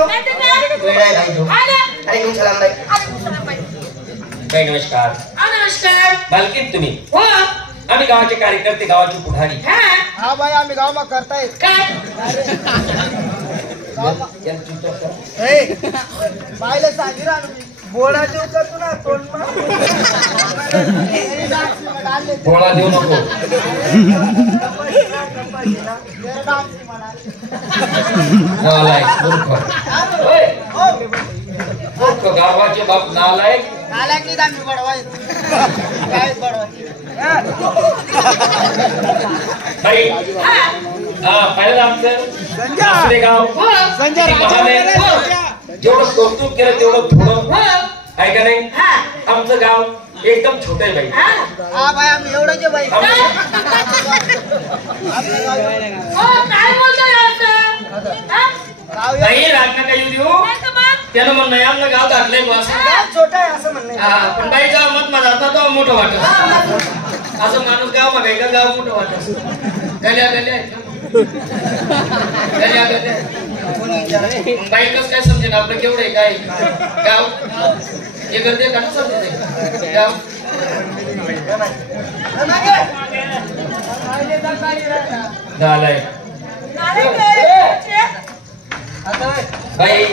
भाई नमस्कार. नमस्कार. मालकीन तुम्ही? हो. आम्ही गावाचे कार्यकर्ते, गावाचे पुढारी. हा बाई आम्ही गावमा करताय काय बायला सांगितलं बोळा देऊ का तुला तोंड गोळा देऊ नको. नालायक मूर्ख. होय. मूर्ख गावाचे बाप नालायक. नालायक आम्ही बडवाय काय बडवाय भाई पहिलं आमचं गाव जेवढं कौतुक केलं तेवढं थोडं आहे का नाही. आमचं गाव एकदम छोट आहे भाई. हा बाई आम्ही एवढं जे बाई काय नाही राग नका येऊ देऊ. त्यानं म्हणणं आहे आपलं गाव दाखलंय बस. छोटा आहे असं म्हणणं. पण बाई गाव मत माझा आता तो मोठं वाटत. असं माणूस गाव बघायचा गाव मोठं वाटत. गल्या गल्या गल्या गल्या बाई कसं काय समजेल आपलं केवढं आहे काय गाव हे करते का समजते गाव. झालंय बाई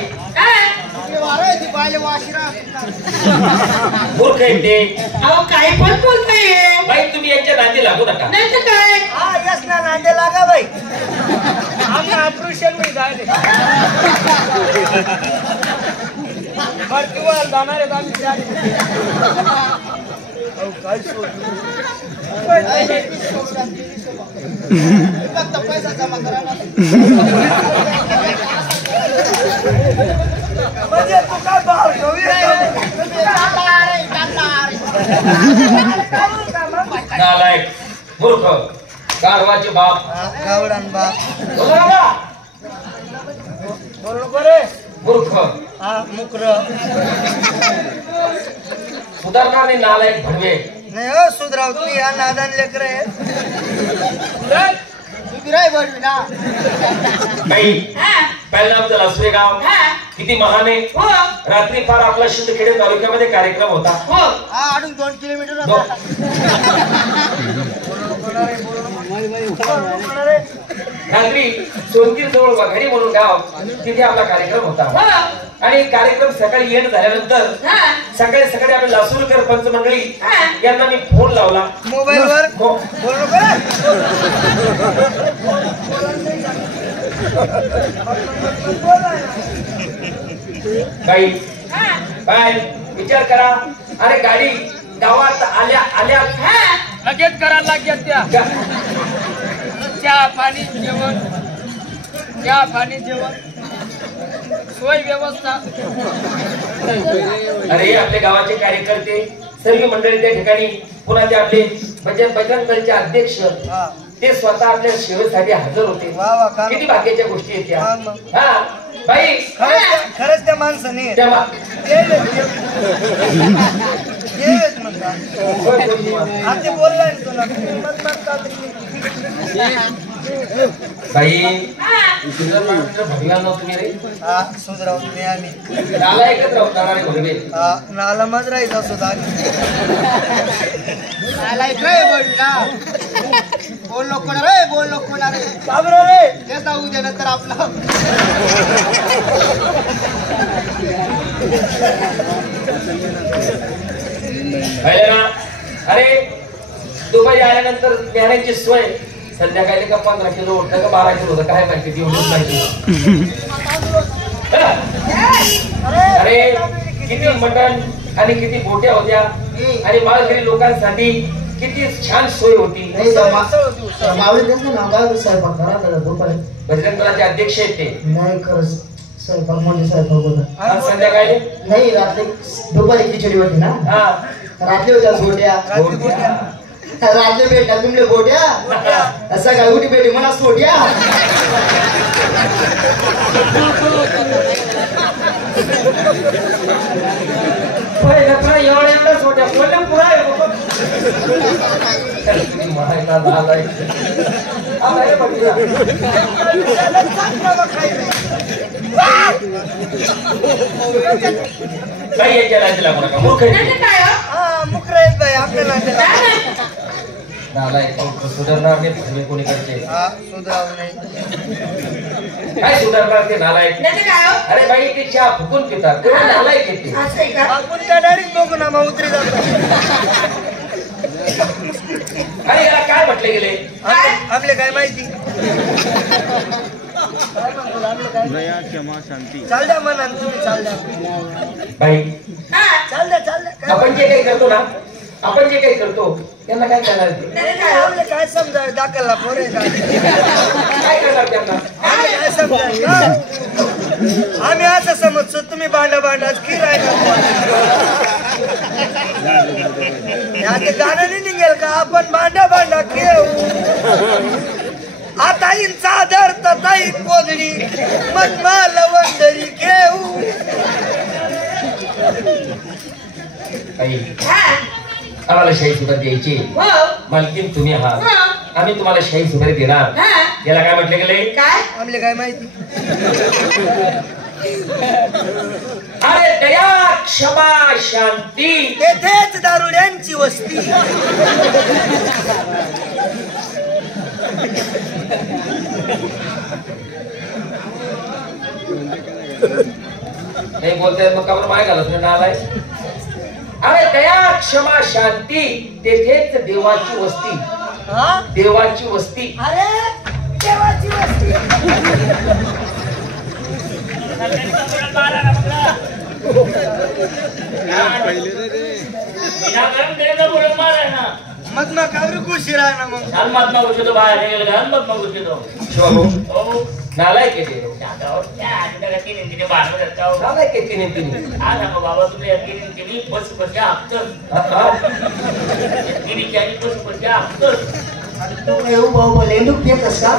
मूर्ख आहे ते. अहो काय पण बोलताय बाई तुम्ही यांच्या नांदी लागू नका. नाही तर काय हा यस ना नांदे लागा बाई आम्ही ऑपरेशन मी जायले भरतीवर जाणार आहेत आम्ही काय फक्त पैसा जमा करा ना म्हणजे तू काय भाव नालायक मूर्ख गाढवाचे बाप. गावडान बाप बोल नको रे मूर्ख हा मुकर सुधारणार नाही नालायक भडवे. नाही हो सुधराव तुम्ही या नादान लेकर तुम्ही राय बडवी ना बाई पहिलं आमचं लसरे गाव किती महान आहे. रात्री फार आपला शिंदखेडे तालुक्यामध्ये कार्यक्रम होता. हा अडून 2 किलोमीटर होता. रात्री सोनगीर जवळ वाघाडी म्हणून गाव तिथे आपला कार्यक्रम होता. आणि कार्यक्रम सकाळी एंड झाल्यानंतर सकाळी सकाळी आपले लासूरकर पंच मंडळी यांना मी फोन लावला मोबाईल वर बोल नको बाई बाय विचार करा. अरे गाडी गावात आल्या आल्या लगेच करायला लागेल त्या चहा पाणी जेवण सोय व्यवस्था. अरे आपले गावाचे कार्यकर्ते सर्व मंडळी त्या ठिकाणी पुन्हा ते आपले बजरंग दलचे अध्यक्ष ते स्वतः आपल्या सेवेसाठी हजर होते. किती बाकीच्या गोष्टी आहेत त्या. हा बाई खरंच त्या माणसाने बोललाय तुला बाई भगवान तुम्ही रे सुधराव तुम्ही आम्ही नालायकच राहणारे भगवे. नालामच राहायचा सुद्धा नालायक रे बोल ना बोल नको ना रे बोल नको ना रे बाबरा रे हे जाऊ दे नंतर आपला ना. अरे दुबई आल्यानंतर बिहारांची सोय संध्याकाळी का 15 किलो होतं का 12 किलो होतं काय माहिती ती एवढीच माहिती. अरे किती मटण आणि किती बोट्या होत्या आणि माळकरी लोकांसाठी किती छान सोय होती. बजरंग दलाचे अध्यक्ष आहेत ते. नाही खरंच स्वयंपाक म्हणजे स्वयंपाक होता. संध्याकाळी नाही रात्री दुपारी खिचडी होती ना. रात्री होत्या गोट्या रात्री भेटा तुमले गोट्या सकाळी उठी भेटी मला सोट्या. एवढ्या सोट्या बोलल्या पुरा काही याच्या राजी लागू नका मूर्ख आहे. नाही तर काय हो? हा मुकर आहेत बाई आपल्याला काय नाही. नालायक सुधारणार नाही तुम्ही कोणी करते हा सुधारावं नाही काय सुधारणार ते नालायक. नाही तर काय हो? अरे बाई ते चहा फुकून पितात तेव्हा नालायक येते. असं आहे का? आपण त्या डायरेक्ट बघू ना मग उतरी जातो अरे याला काय म्हटले गेले. आपले काय माहिती दया क्षमा शांती चाल द्या म्हणा तुम्ही चाल द्या बाई हा. चाल द्या चाल द्या आपण जे काही करतो ना आपण जे काही करतो त्यांना काय करणार ते? नाही तर काय हो? आपले काय समजावे दाखलला पोरे काय करणार त्यांना. काय समजावे आम्ही असं समजतो तुम्ही भांडा भांडाच की राहिला ते गाणं नाही निघेल का आपण भांडा भांडा खेळू आता इंचा आदर तताई कोदडी मधमा लवंदरी घेऊ बाई हा. आम्हाला शाही सुधार द्यायची. हो. मालकीन तुम्ही आहात. हा. आम्ही तुम्हाला शाही सुधार देणार. हा. याला काय म्हटले गेले. काय? आमले काय माहिती अरे दया क्षमा शांती तेथेच दारुड्यांची वस्ती नाही बोलताय मग काबर माय घालत नाही नालाय. अरे दया क्षमा शांती तेथेच देवाची वस्ती. हा देवाची वस्ती. अरे देवाची वस्ती पहिले रे रे मग ना कावरी खुशी राह ना मग शिवाभाऊ नालायक येते. नालायक येते नाही तिने. तू येऊ भाऊ लेंडू पियतस का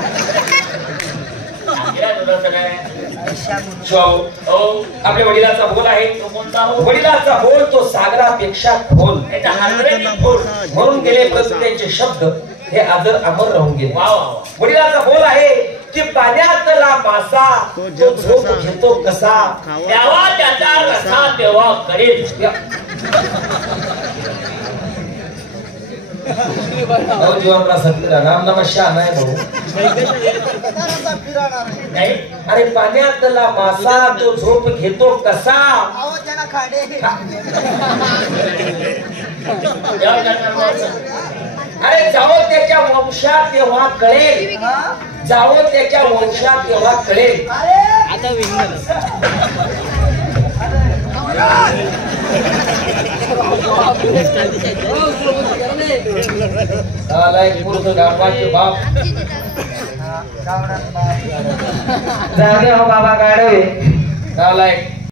शिवाभाऊ आपल्या वडिलांचा बोल आहे. वडिलांचा बोल तो सागरापेक्षा खोल म्हणून गेले परंतु त्यांचे शब्द हे आदर अमर राहून गेले. वडिलांचा बोल आहे की पाण्यातला मासा तो झोप घेतो कसा तेव्हा त्याचा रसा तेव्हा करेल. नवजीवन सत्य राम नम शाह नाही भाऊ. नाही अरे पाण्यातला मासा तो झोप घेतो कसा. अहो त्यांना खाडे तेव्हा त्याचा अरे जाओ त्याच्या वंशात तेव्हा कळेल. जाओ त्याच्या वंशात तेव्हा कळेल. नालायक मूर्ख गाढवाचे बाप. जागे हो बाबा गाढवे. नालायक